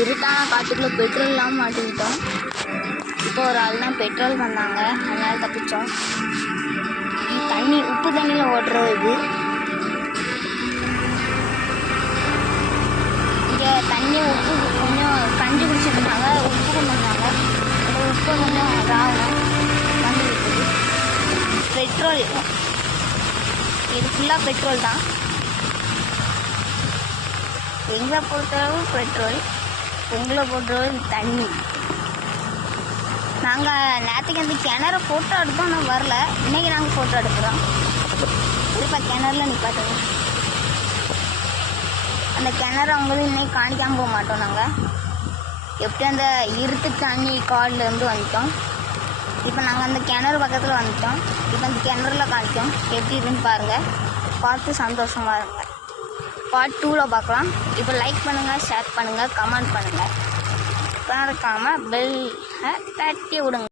இருட்டான காட்டுக்குள்ள பெட்ரோல் இல்லாமல் மாட்டிக்கிட்டோம். இப்போ ஒரு ஆள் தான் பெட்ரோல் வந்தாங்க, அதனால தப்பிச்சோம். தண்ணி உப்பு தண்ணியில் ஓடுறது இது. இங்கே தண்ணி உப்பு கொஞ்சம் கஞ்சி குடிச்சிட்டு இருந்தாங்க, உப்பு கொண்டு வந்தாங்க. அந்த உப்பு கொஞ்சம் இதாகணும் வந்து விட்டது. பெட்ரோல் இது ஃபுல்லாக பெட்ரோல் தான். எங்களை பொறுத்தளவு பெட்ரோல், உங்களை பொறுத்தளவு தண்ணி. நாங்கள் நேற்றுக்கு அந்த கிணறு ஃபோட்டோ எடுத்தோம், ஆனால் வரல. இன்றைக்கி நாங்கள் ஃபோட்டோ எடுக்கிறோம். இப்போ கிணறுல நிப்பாட்டுங்க. அந்த கிணறு அவங்களும் இன்னைக்கு காணிக்காமல் போக மாட்டோம். நாங்கள் எப்படி அந்த இருட்டு தண்ணி கால்லேருந்து வந்துட்டோம். இப்போ நாங்கள் அந்த கிணறு பக்கத்தில் வந்துட்டோம். இப்போ அந்த கிணறுல காணிச்சோம். எப்படி இருக்குன்னு பாருங்கள், பார்த்து சந்தோஷமாக இருங்க. பார்ட் 2ல் பார்க்கலாம். இப்போ லைக் பண்ணுங்கள், ஷேர் பண்ணுங்கள், கமெண்ட் பண்ணுங்கள். மறக்காமல் பெல்லை தட்டி விடுங்க.